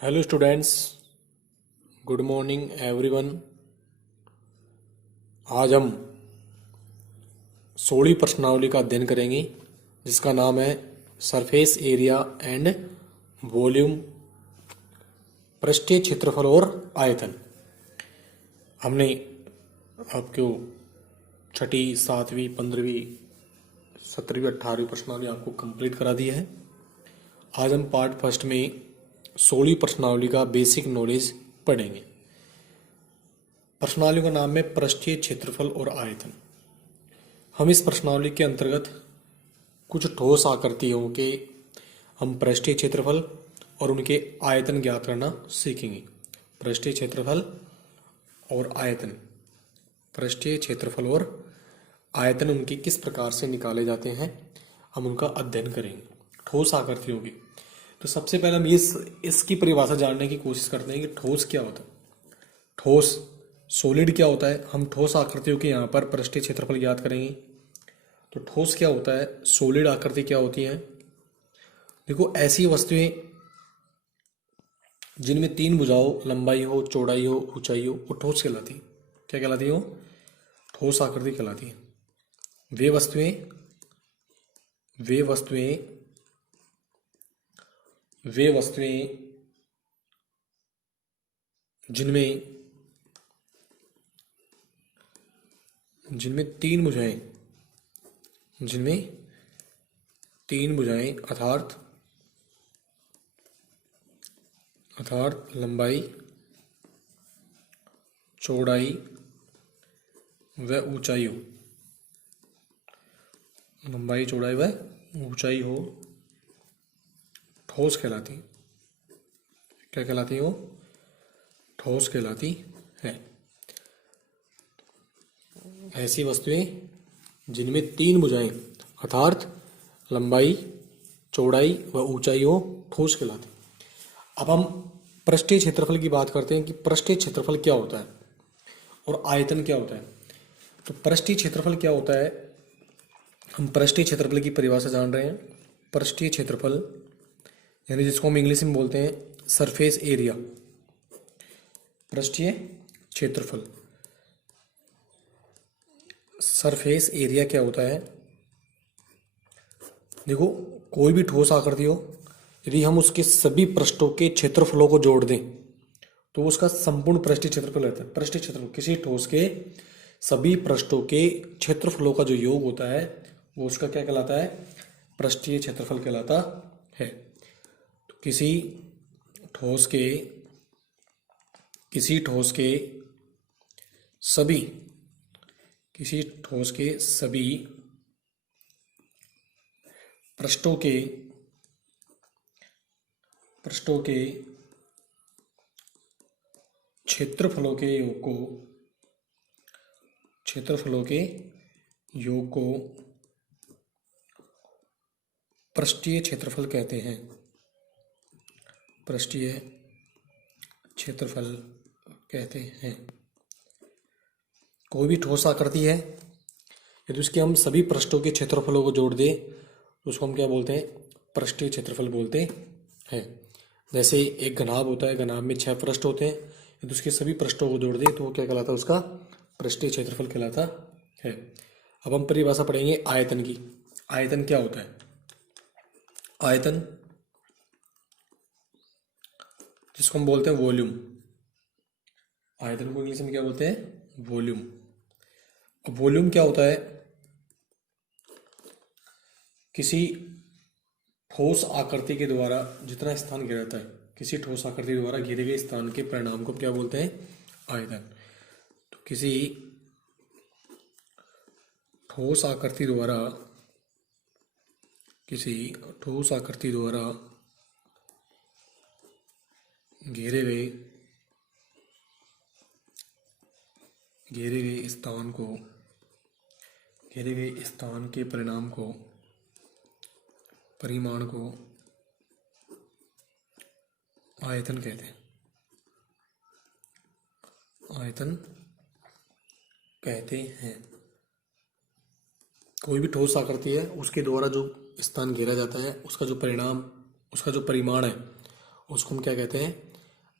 Hello students, good morning everyone. आज हम 16वीं प्रश्नावली का अध्ययन करेंगे जिसका नाम है सरफेस एरिया एंड वॉल्यूम, पृष्ठीय क्षेत्रफल और आयतन। हमने आपको छठी, सातवीं, 15वीं, 17वीं, 18वीं प्रश्नावली आपको कंप्लीट करा दी है। आज हम पार्ट फर्स्ट में 16वीं प्रश्नावली का बेसिक नॉलेज पढ़ेंगे। प्रश्नावली का नाम है पृष्ठीय क्षेत्रफल और आयतन। हम इस प्रश्नावली के अंतर्गत कुछ ठोस आकृतियों के हम पृष्ठीय क्षेत्रफल और उनके आयतन ज्ञात करना सीखेंगे। पृष्ठीय क्षेत्रफल और आयतन, पृष्ठीय क्षेत्रफल और आयतन उनके किस प्रकार से निकाले जाते हैं, हम उनका अध्ययन करेंगे ठोस आकृतियों की। तो सबसे पहले हम इसकी परिभाषा जानने की कोशिश करते हैं कि ठोस क्या होता है। ठोस सॉलिड क्या होता है। हम ठोस आकृतियों के यहाँ पर पृष्ठीय क्षेत्रफल ज्ञात करेंगे। तो ठोस क्या होता है, सॉलिड आकृति क्या होती है। देखो, ऐसी वस्तुएं जिनमें 3 भुजाओं, लंबाई हो, चौड़ाई हो, ऊंचाई हो, वो ठोस कहलाती है। क्या कहलाती है? वो ठोस आकृति कहलाती है। वे वस्तुएं वे वस्तुएं वे वस्तुएं जिनमें जिनमें 3 भुजाएं अर्थात लंबाई, चौड़ाई व ऊंचाई हो, लंबाई, चौड़ाई व ऊंचाई हो, ठोस कहलाती है। क्या कहलाती है? वो ठोस कहलाती है। ऐसी वस्तुएं जिनमें 3 भुजाएं अर्थात लंबाई, चौड़ाई व ऊंचाई हो, ठोस कहलाती है। अब हम पृष्ठीय क्षेत्रफल की बात करते हैं कि पृष्ठीय क्षेत्रफल क्या होता है और आयतन क्या होता है। तो पृष्ठीय क्षेत्रफल क्या होता है, हम पृष्ठीय क्षेत्रफल की परिभाषा जान रहे हैं। पृष्ठीय क्षेत्रफल यानी जिसको हम इंग्लिश में बोलते हैं सरफेस एरिया। पृष्ठीय क्षेत्रफल, सरफेस एरिया क्या होता है। देखो, कोई भी ठोस आकृति हो, यदि हम उसके सभी पृष्ठों के क्षेत्रफलों को जोड़ दें तो उसका संपूर्ण पृष्ठीय क्षेत्रफल रहता है। पृष्ठीय क्षेत्रफल किसी ठोस के सभी पृष्ठों के क्षेत्रफलों का जो योग होता है वो उसका क्या कहलाता है? पृष्ठीय क्षेत्रफल कहलाता है। तो किसी ठोस के सभी पृष्ठों के क्षेत्रफलों के योग को पृष्ठीय क्षेत्रफल कहते हैं। पृष्ठीय क्षेत्रफल कहते हैं। कोई भी ठोस आकृति है, यदि उसके हम सभी पृष्ठों के क्षेत्रफलों को जोड़ दें तो उसको हम क्या बोलते हैं? पृष्ठीय क्षेत्रफल बोलते हैं। जैसे एक घनाभ होता है, घनाभ में 6 पृष्ठ होते हैं, यदि उसके सभी पृष्ठों को जोड़ दें तो वो क्या कहलाता है? उसका पृष्ठीय क्षेत्रफल कहलाता है। अब हम परिभाषा पढ़ेंगे आयतन की। आयतन क्या होता है? आयतन जिसको हम बोलते हैं वॉल्यूम। आयतन को इंग्लिश में क्या बोलते हैं? वॉल्यूम। अब वॉल्यूम क्या होता है? किसी ठोस आकृति के द्वारा जितना स्थान घेरा जाता है, किसी ठोस आकृति द्वारा घेरे गए स्थान के परिणाम को क्या बोलते हैं? आयतन। तो किसी ठोस आकृति द्वारा घेरे गए स्थान के परिमाण को आयतन कहते हैं। आयतन कहते हैं। कोई भी ठोस आकृति है, उसके द्वारा जो स्थान घेरा जाता है उसका जो परिमाण है उसको हम क्या कहते हैं,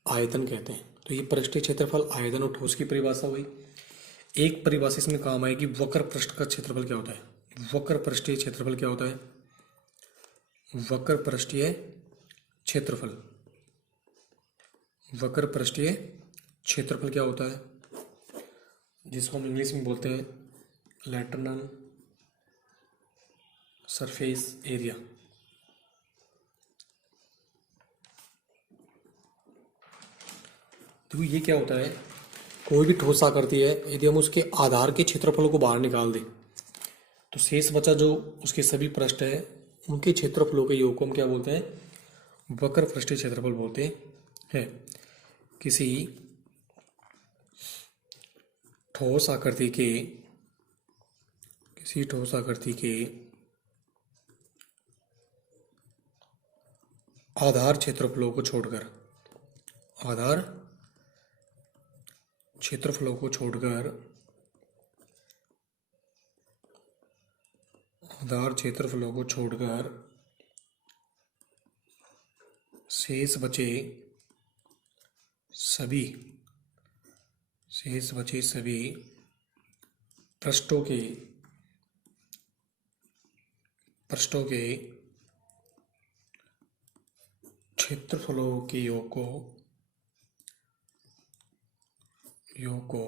आयतन कहते हैं। तो ये पृष्ठीय क्षेत्रफल, आयतन और ठोस की परिभाषा हुई। एक परिभाषा इसमें काम आएगी, वक्र पृष्ठ का क्षेत्रफल क्या होता है। वक्र पृष्ठीय क्षेत्रफल क्या होता है, वक्र पृष्ठीय क्षेत्रफल, वक्र पृष्ठीय क्षेत्रफल क्या होता है, जिसको हम इंग्लिश में बोलते हैं लैटरल सरफेस एरिया। तो ये क्या होता है, कोई भी ठोस आकृति है, यदि हम उसके आधार के क्षेत्रफलों को बाहर निकाल दें तो शेष बचा जो उसके सभी पृष्ठ है उनके क्षेत्रफलों के योग को हम क्या बोलते हैं, वक्र पृष्ठीय क्षेत्रफल बोलते हैं। किसी ठोस आकृति के, किसी ठोस आकृति के आधार क्षेत्रफलों को छोड़कर, आधार क्षेत्रफलों को छोड़कर, आधार क्षेत्रफलों को छोड़कर शेष बचे सभी, शेष बचे सभी पृष्ठों के, पृष्ठों के क्षेत्रफलों के योग को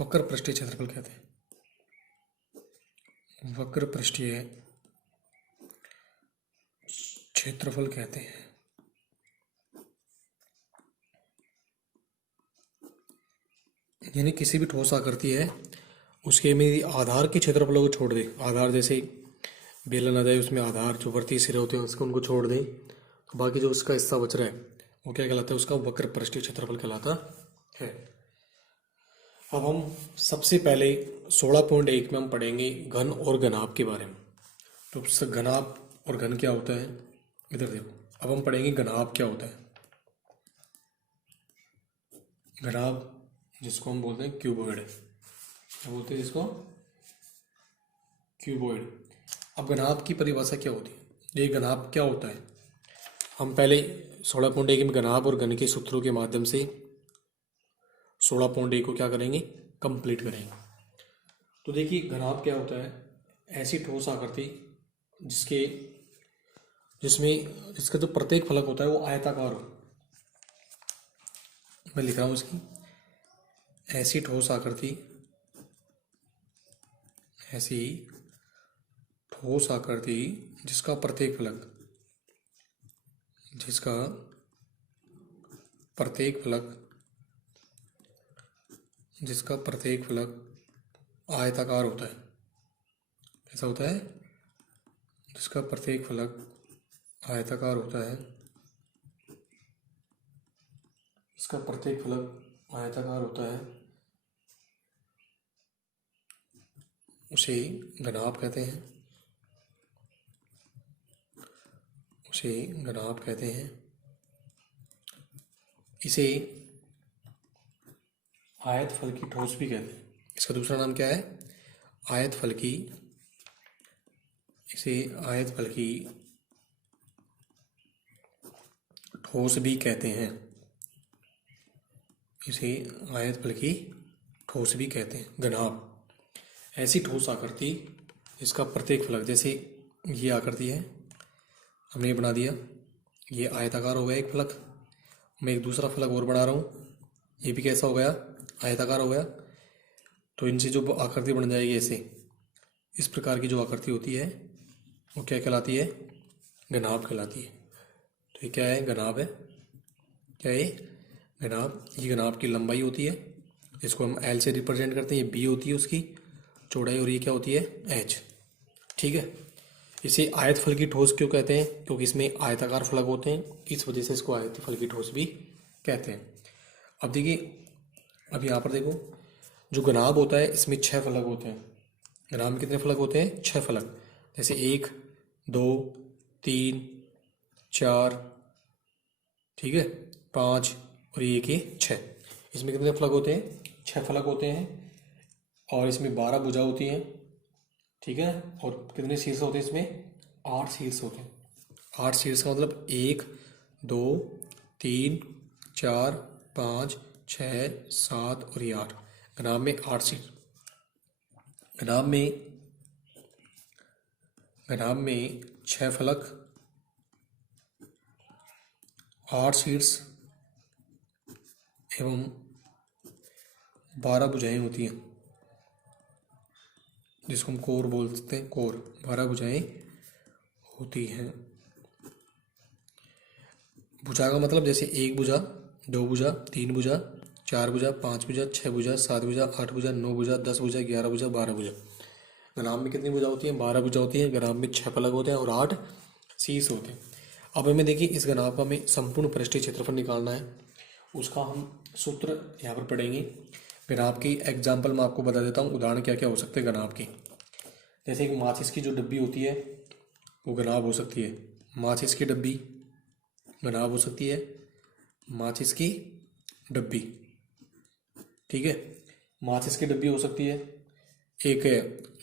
वक्र पृष्ठीय क्षेत्रफल कहते हैं। वक्र पृष्ठीय क्षेत्रफल कहते हैं। यानी किसी भी ठोस आकृति है उसके में यदि आधार के क्षेत्रफलों को छोड़ दे, आधार जैसे बेलन आ जाए उसमें आधार जो वर्तीय सिरे होते हैं उसको उनको छोड़ दें तो बाकी जो उसका हिस्सा बच रहा है वो क्या कहलाता है, उसका वक्र पृष्ठीय क्षेत्रफल कहलाता है। अब हम सबसे पहले 16.1 में हम पढ़ेंगे घन और घनाभ के बारे में। तो घनाभ और घन क्या होता है, इधर देखो। अब हम पढ़ेंगे घनाभ क्या होता है। घनाभ जिसको हम बोलते हैं क्यूबॉइड, क्या बोलते हैं इसको, क्यूबॉइड। अब घनाभ की परिभाषा क्या होती है, ये घनाभ क्या होता है, हम पहले 16.1 में घनाभ और घन के सूत्रों के माध्यम से 16.1 को क्या करेंगे, कंप्लीट करेंगे। तो देखिए घनाभ क्या होता है, ऐसी ठोस आकृति जिसका जो प्रत्येक फलक होता है वो आयताकार हो। मैं लिख रहा हूँ इसकी, ऐसी ठोस आकृति, ऐसी ठोस आकृति जिसका प्रत्येक फलक, जिसका प्रत्येक फलक, जिसका प्रत्येक फलक आयताकार होता है। कैसा होता है, जिसका प्रत्येक फलक आयताकार होता है, इसका प्रत्येक फलक आयताकार होता है, उसे घनाभ कहते हैं, उसे घनाभ कहते हैं। इसे आयत फल की ठोस भी कहते हैं। इसका दूसरा नाम क्या है, आयत फल की, इसे आयत फल की ठोस भी कहते हैं, इसे आयत फल की ठोस भी कहते हैं। घनाभ ऐसी ठोस आकृति इसका प्रत्येक फलक, जैसे ये आकृति है, हमने ये बना दिया, ये आयताकार हो गया एक फलक, मैं एक दूसरा फलक और बना रहा हूँ, ये भी कैसा हो गया, आयताकार हो गया। तो इनसे जो आकृति बन जाएगी ऐसे, इस प्रकार की जो आकृति होती है वो क्या कहलाती है, घनाभ कहलाती है। तो ये क्या है, घनाभ है। क्या है, घनाभ। ये घनाभ की लंबाई होती है, इसको हम एल से रिप्रेजेंट करते हैं, ये बी होती है उसकी चौड़ाई, और ये क्या होती है, एच। ठीक है। इसे आयत फल की ठोस क्यों कहते हैं, क्योंकि इसमें आयताकार फलक होते हैं, इस वजह से इसको आयत फल की ठोस भी कहते हैं। अब देखिए, अब यहाँ पर देखो, जो घनाभ होता है इसमें 6 फलक होते हैं। घनाभ में कितने फलक होते हैं, 6 फलक। जैसे 1 2 3 4, ठीक है, 5 और ये 6। इसमें कितने फलक होते हैं, 6 फलक होते हैं। और इसमें 12 भुजा होती हैं, ठीक है। और कितने शीर्ष होते हैं इसमें, 8 शीर्ष होते हैं। 8 शीर्ष का मतलब 1 2 3, 4, 5, 6, 7 और ये 8। घनाभ में 8 सीट, घनाभ में 6 फलक, 8 शीर्ष एवं 12 भुजाएं होती हैं, जिसको हम कोर बोल सकते हैं। कोर 12 भुजाएं होती हैं। भुजा का मतलब जैसे 1 भुजा, 2 भुजा, 3 भुजा, 4 भुजा, 5 भुजा, 6 भुजा, 7 भुजा, 8 भुजा, 9 भुजा, 10 भुजा, 11 भुजा, 12 भुजा। घनाभ में कितनी भुजा होती है? 12 भुजा होती है। घनाभ में 6 फलक होते हैं और 8 शीर्ष होते हैं। अब हमें देखिए इस घनाभ का हमें संपूर्ण पृष्ठीय क्षेत्रफल निकालना है। उसका हम सूत्र यहाँ पर पढ़ेंगे। घनाभ की एग्जाम्पल मैं आपको बता देता हूँ, उदाहरण क्या क्या हो सकते हैं घनाभ के। जैसे एक माचिस की जो डब्बी होती है वो घनाभ हो सकती है। माचिस की डब्बी घनाभ हो सकती है। माचिस की डब्बी, ठीक है, माचिस की डब्बी हो सकती है। एक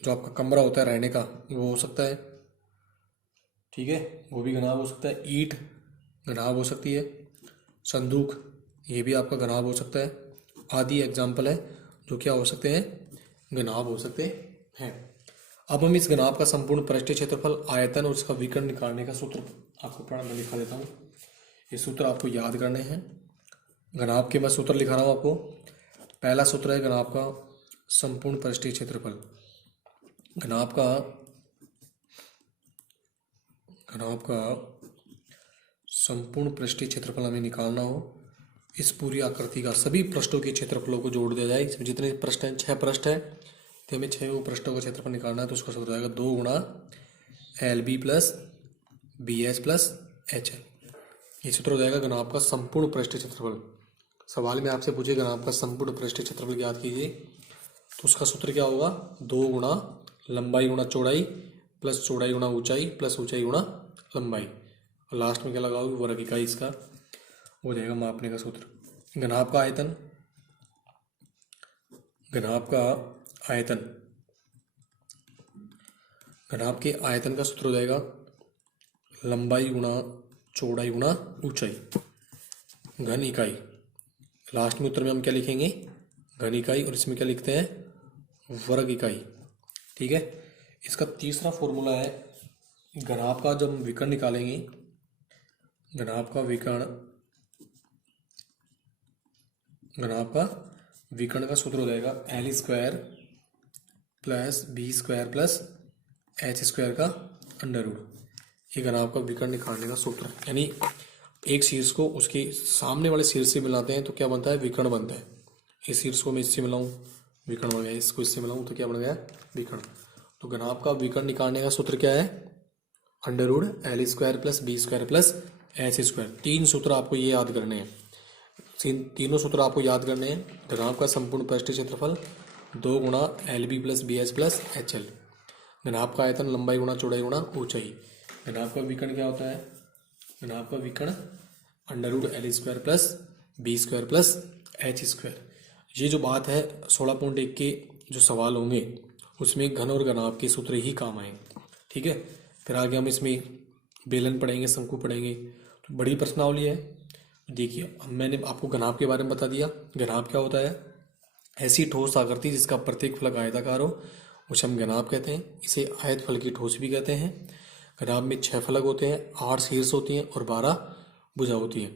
जो आपका कमरा होता है रहने का वो हो सकता है, ठीक है, वो भी घनाभ हो सकता है। ईंट घनाभ हो सकती है। संदूक ये भी आपका घनाभ हो सकता है। आदि एग्जाम्पल है जो क्या हो सकते हैं? घनाभ हो सकते हैं। अब हम इस घनाभ का संपूर्ण पृष्ठीय क्षेत्रफल, आयतन और उसका विकर्ण निकालने का सूत्र आपको पढ़ना लिखा देता हूँ। ये सूत्र आपको याद करने हैं। घनाभ के मैं सूत्र लिखा रहा हूँ आपको। पहला सूत्र है घनाभ का संपूर्ण पृष्ठीय क्षेत्रफल। घनाभ का संपूर्ण पृष्ठीय क्षेत्रफल हमें निकालना हो। इस पूरी आकृति का सभी पृष्ठों के क्षेत्रफलों को जोड़ दिया जाए। इसमें जितने पृष्ठ हैं, 6 पृष्ठ है, तो हमें 6 पृष्ठों का क्षेत्रफल निकालना है। तो उसका सूत्र आएगा 2 गुणा LB plus BH plus HL। ये सूत्र हो जाएगा घनाभ का संपूर्ण पृष्ठीय क्षेत्रफल। सवाल में आपसे पूछे घनाभ का संपूर्ण पृष्ठीय क्षेत्रफल ज्ञात कीजिए, तो उसका सूत्र क्या होगा? 2 गुणा लंबाई गुणा चौड़ाई प्लस चौड़ाई गुणा ऊंचाई प्लस ऊंचाई गुणा लंबाई, और लास्ट में क्या लगाओगे? वर्ग इकाई इसका हो जाएगा मापने का सूत्र। घनाभ का आयतन, घनाभ के आयतन का सूत्र हो जाएगा लंबाई गुणा चौड़ाई गुणा ऊंचाई घन इकाई। लास्ट में उत्तर में हम क्या लिखेंगे? घन इकाई, और इसमें क्या लिखते हैं? वर्ग इकाई, ठीक है। इसका तीसरा फॉर्मूला है घनाभ का, जब हम विकर्ण निकालेंगे, घनाभ का विकर्ण का सूत्र हो जाएगा L square plus B square plus H square का अंडर रूट। ये घनाभ का विकर्ण निकालने का सूत्र है। यानी एक शीर्ष को उसके सामने वाले शीर्ष से मिलाते हैं तो क्या बनता है? विकर्ण बनता है। इस शीर्ष को मैं इससे मिलाऊं, विकर्ण बन गया। इसको इससे मिलाऊं तो क्या बन गया? विकर्ण। तो घनाभ का विकर्ण निकालने का सूत्र क्या है? Under root L square plus B square plus H square. 3 सूत्र आपको ये याद करने हैं। तीनों सूत्र आपको याद करने हैं। घनाभ का संपूर्ण पृष्ठीय क्षेत्रफल 2 गुणा LB plus BH plus HL। घनाभ का आयतन लंबाई गुणा चौड़ाई गुणा ऊंचाई। घनाभ का विकर्ण क्या होता है? घनाभ का विकर्ण under root L square plus B square plus H square. ये जो बात है 16.1 के जो सवाल होंगे उसमें घन और घनाभ के सूत्र ही काम आएंगे, ठीक है। फिर आगे हम इसमें बेलन पढ़ेंगे, शंकु पढ़ेंगे, तो बड़ी प्रश्नावली है। देखिए अब मैंने आपको घनाभ के बारे में बता दिया। घनाभ क्या होता है? ऐसी ठोस आकृति जिसका प्रत्येक फलक आयताकार हो उसे हम घनाभ कहते हैं। इसे आयत फल की ठोस भी कहते हैं। घनाभ में 6 फलक होते हैं, 8 शीर्ष होती हैं और 12 भुजा होती है।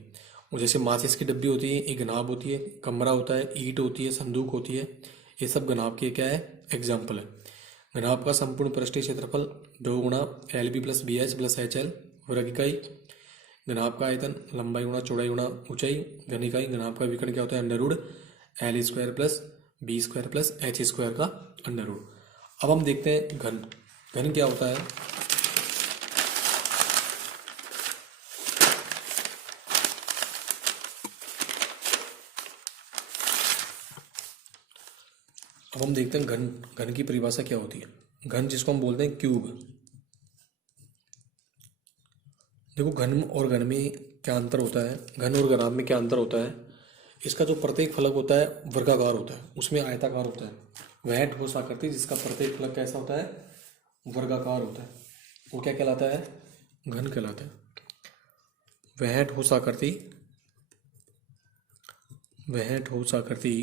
और जैसे माचिस की डब्बी होती है, एक घनाभ होती है। कमरा होता है, ईंट होती है, संदूक होती है। ये सब घनाभ के क्या है? एग्जाम्पल है। घनाभ का संपूर्ण पृष्ठीय क्षेत्रफल 2 गुणा LB plus BH plus HL वर्ग इकाई। घनाभ का आयतन लंबाई गुणा चौड़ाई गुणा ऊंचाई घन इकाई। घनाभ का विकर्ण क्या होता है? Under root L square plus B square plus H square का अंडर रूट। अब हम देखते हैं घन। घन क्या होता है? अब हम देखते हैं घन। घन की परिभाषा क्या होती है? घन जिसको हम बोलते हैं क्यूब। देखो घन और घन में क्या अंतर होता है? घन और घनाभ में क्या अंतर होता है? इसका जो प्रत्येक फलक होता है वर्गाकार होता है, उसमें आयताकार होता है। वह ठोस आकृति जिसका प्रत्येक फलक कैसा होता है? वर्गाकार होता है, वो क्या कहलाता है? घन कहलाता है। वह ठोस आकृति वह ठोस आकृति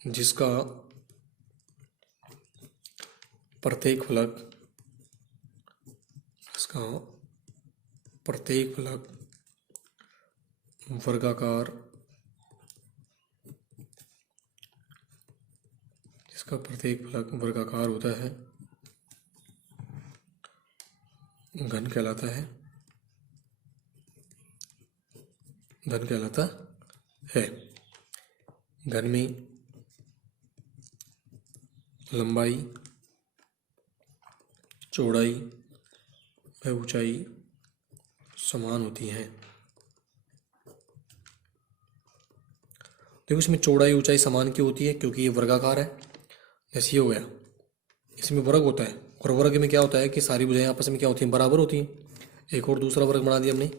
जिसका प्रत्येक फलक वर्गाकार होता है घन कहलाता है। घन में लंबाई, चौड़ाई व ऊंचाई समान होती है। देखो इसमें चौड़ाई ऊंचाई समान क्यों होती है? क्योंकि ये वर्गाकार है। जैसे ये हो गया, इसमें वर्ग होता है और वर्ग में क्या होता है कि सारी भुजाएं आपस में क्या होती हैं? बराबर होती हैं। एक और दूसरा वर्ग बना दिया हमने,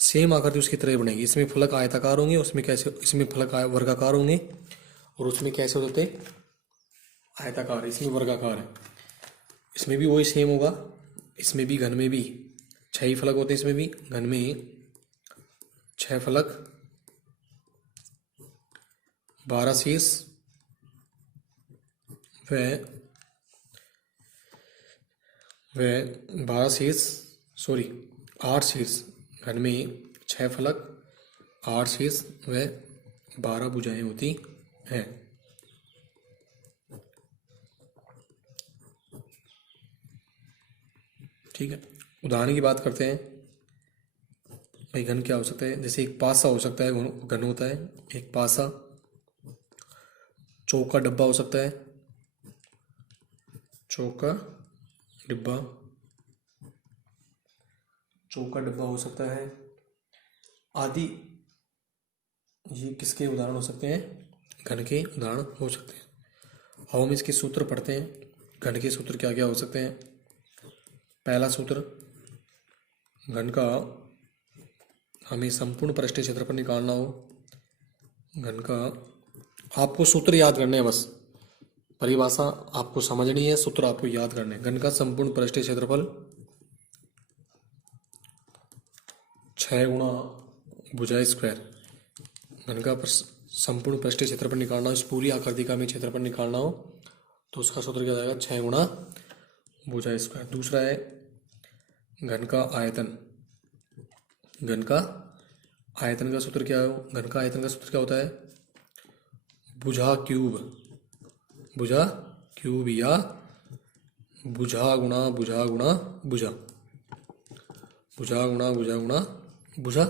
सेम आकृति उसकी तरह बनेगी। इसमें फलक आयताकार होंगे, उसमें कैसे? इसमें फलक वर्गाकार होंगे और उसमें कैसे होते? आयताकार। इसमें वर्गाकार है। इसमें भी वही सेम होगा। इसमें भी घन में भी 6 ही फलक होते हैं। इसमें भी घन में 6 फलक, 12 शीर्ष व 8 शीर्ष। घन में 6 फलक, 8 शीर्ष व 12 भुजाएं होती हैं। ठीक है, उदाहरण की बात करते हैं। भाई घन क्या हो सकता है? जैसे एक पासा हो सकता है, घन होता है एक पासा। चौक का डब्बा हो सकता है, चौक का डब्बा हो सकता है आदि। ये किसके उदाहरण हो सकते हैं? घन के उदाहरण हो सकते हैं। अब हम इसके सूत्र पढ़ते हैं। घन के सूत्र क्या क्या हो सकते हैं? पहला सूत्र, घन का हमें संपूर्ण पृष्ठीय क्षेत्रफल निकालना हो। घन का आपको सूत्र याद करने हैं, बस परिभाषा आपको समझनी है, सूत्र आपको याद करने हैं। घन का संपूर्ण पृष्ठीय क्षेत्रफल 6 गुणा भुजा स्क्वायर। घन का संपूर्ण पृष्ठीय क्षेत्रफल निकालना हो, इस पूरी आकृति का हमें क्षेत्रफल निकालना हो तो उसका सूत्र क्या जाएगा? 6 गुणा भुजा स्क्वायर। दूसरा है घन का आयतन। घन का आयतन का सूत्र क्या है? घन का आयतन का सूत्र क्या होता है? भुजा क्यूब या भुजा गुणा भुजा गुणा भुजा, भुजा गुणा भुजा गुणा भुजा।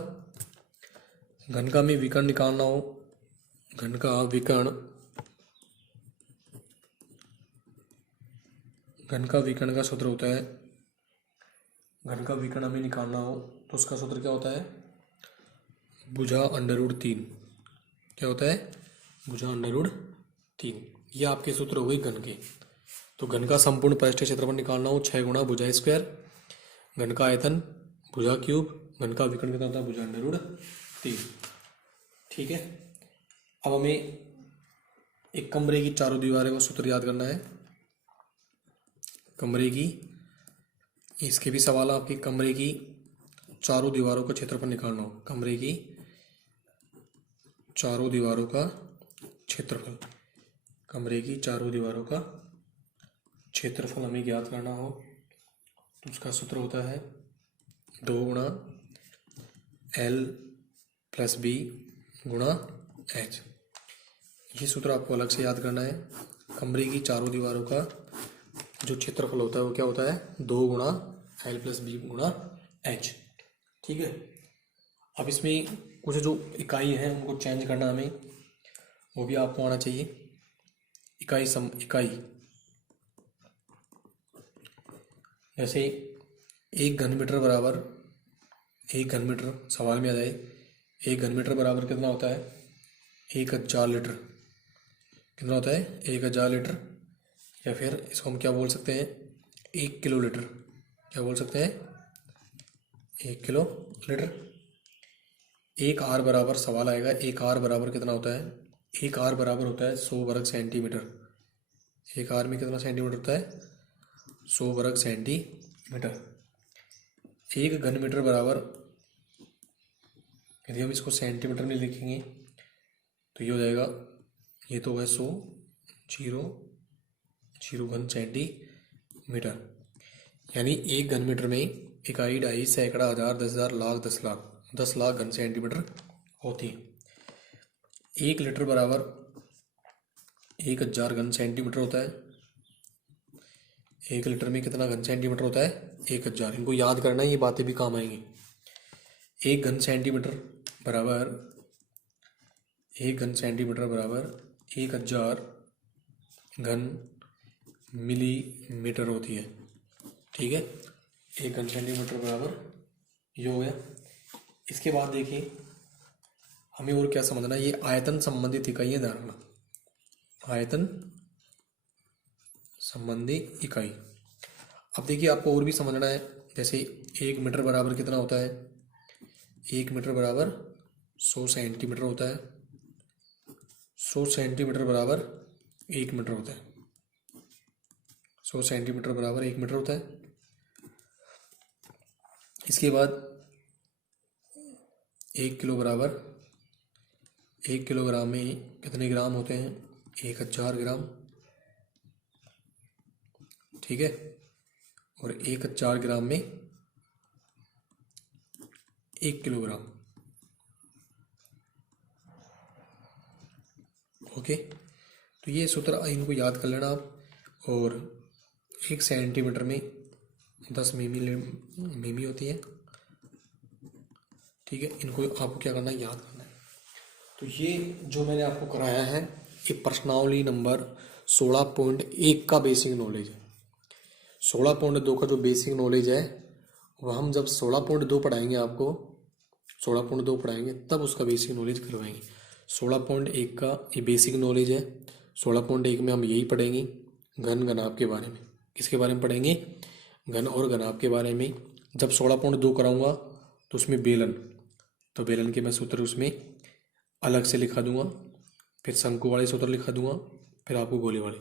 घन का हमें विकर्ण निकालना हो। घन का विकर्ण का सूत्र होता है, घन का विकर्ण हमें निकालना हो तो उसका सूत्र क्या होता है? भुजा √3। क्या होता है? भुजा √3। ये आपके सूत्र हो गए घन के। तो घन का संपूर्ण पृष्ठीय क्षेत्रफल निकालना हो 6 गुणा भुजा स्क्वायर। घन का आयतन भुजा क्यूब। घन का विकर्ण कितना होता है? भुजा √3। ठीक है, अब हमें एक कमरे की चारों दीवारों का सूत्र याद करना है। कमरे की, इसके भी सवाल आपके, कमरे की चारों दीवारों का क्षेत्रफल निकालना हो। कमरे की चारों दीवारों का क्षेत्रफल, कमरे की चारों दीवारों का क्षेत्रफल हमें ज्ञात करना हो तो उसका सूत्र होता है 2 गुणा L + B गुणा H। ये सूत्र आपको अलग से याद करना है। कमरे की चारों दीवारों का जो क्षेत्रफल होता है वो क्या होता है? 2 गुणा L + B गुणा H। ठीक है, अब इसमें कुछ जो इकाई है उनको चेंज करना हमें, वो भी आपको आना चाहिए। इकाई जैसे 1 घन मीटर बराबर, 1 घन मीटर सवाल में आ जाए, 1 घन मीटर बराबर कितना होता है? 1000 लीटर। कितना होता है? 1000 लीटर। या फिर इसको हम क्या बोल सकते हैं? 1 किलो लीटर। क्या बोल सकते हैं? 1 किलो लीटर। 1 आर बराबर सवाल आएगा, 1 आर बराबर कितना होता है? 1 आर बराबर होता है 100 वर्ग सेंटीमीटर। 1 आर में कितना सेंटीमीटर होता है? 100 वर्ग सेंटीमीटर। 1 घन मीटर बराबर, यदि हम इसको सेंटीमीटर में लिखेंगे तो ये हो जाएगा, ये तो है 100, 0 घन सेंटीमीटर। यानी 1 घन मीटर में इकाई, ढाई, सैकड़ा, हजार, 10,000, लाख, 10 लाख घन सेंटीमीटर होती है। 1 लीटर बराबर 1,000 घन सेंटीमीटर होता है। 1 लीटर में कितना घन सेंटीमीटर होता है? 1,000। इनको याद करना है, ये बातें भी काम आएंगी। 1 घन सेंटीमीटर बराबर 1,000 घन मिलीमीटर होती है। ठीक है, 1 घन सेंटीमीटर बराबर ये हो गया। इसके बाद देखिए हमें और क्या समझना है, ये आयतन संबंधित इकाइयाँ ध्यान रखना, आयतन संबंधी इकाई। अब देखिए आपको और भी समझना है, जैसे 1 मीटर बराबर कितना होता है? 1 मीटर बराबर 100 सेंटीमीटर होता है। 100 सेंटीमीटर बराबर 1 मीटर होता है। 100 सेंटीमीटर बराबर 1 मीटर होता है। इसके बाद 1 किलो बराबर, 1 किलोग्राम में कितने ग्राम होते हैं? 1,000 ग्राम। ठीक है, और 1,000 ग्राम में 1 किलोग्राम। ओके, तो ये सूत्र इनको याद कर लेना आप। और 1 सेंटीमीटर में 10 मिमी होती है। ठीक है, इनको आपको क्या करना है? याद करना है। तो ये जो मैंने आपको कराया है, ये प्रश्नावली नंबर 16.1 का बेसिक नॉलेज है। 16.2 का जो बेसिक नॉलेज है वह हम जब 16.2 पढ़ाएंगे, आपको 16.2 पढ़ाएंगे तब उसका बेसिक नॉलेज करवाएंगे। 16.1 का ये बेसिक नॉलेज है। 16.1 में हम यही पढ़ेंगे, घन घनाभ के बारे में। किसके बारे में पढ़ेंगे? घन और घनाभ के बारे में। जब 16.2 कराऊंगा तो उसमें बेलन, तो बेलन के मैं सूत्र उसमें अलग से लिखा दूंगा, फिर शंकु वाले सूत्र लिखा दूंगा, फिर आपको गोले वाले।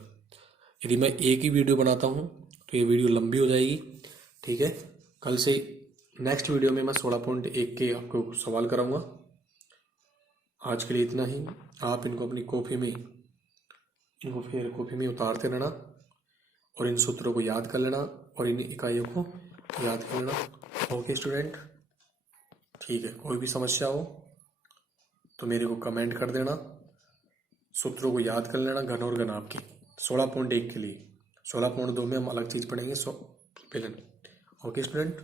यदि मैं एक ही वीडियो बनाता हूँ तो ये वीडियो लंबी हो जाएगी। ठीक है, कल से नेक्स्ट वीडियो में मैं 16.1 के आपको सवाल कराऊंगा। आज के लिए इतना ही। आप इनको अपनी कॉपी में, इनको फिर कॉपी में उतारते रहना और इन सूत्रों को याद कर लेना और इन इकाइयों को याद कर लेना। ओके स्टूडेंट, ठीक है, कोई भी समस्या हो तो मेरे को कमेंट कर देना। सूत्रों को याद कर लेना घन और घनाभ की 16.1 के लिए। 16.2 में हम अलग चीज़ पढ़ेंगे, बेलन। Okay student.